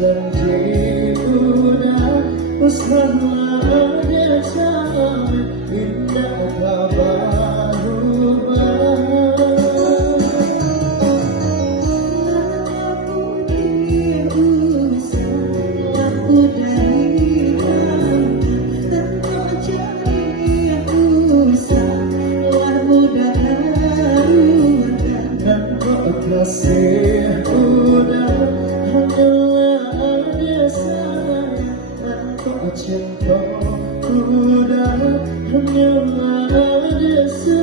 janji udah usaha biasa indah kabar berubah. Kasih udah hanyalah biasa, untuk cinta udah hanyalah biasa.